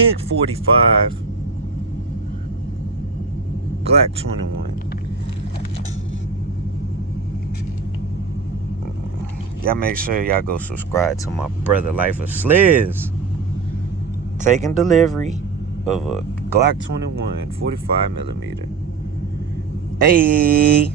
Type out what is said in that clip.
big 45 Glock 21. Y'all make sure y'all go subscribe to my brother Life of Sliz. Taking delivery of a Glock 21 45 millimeter. Hey.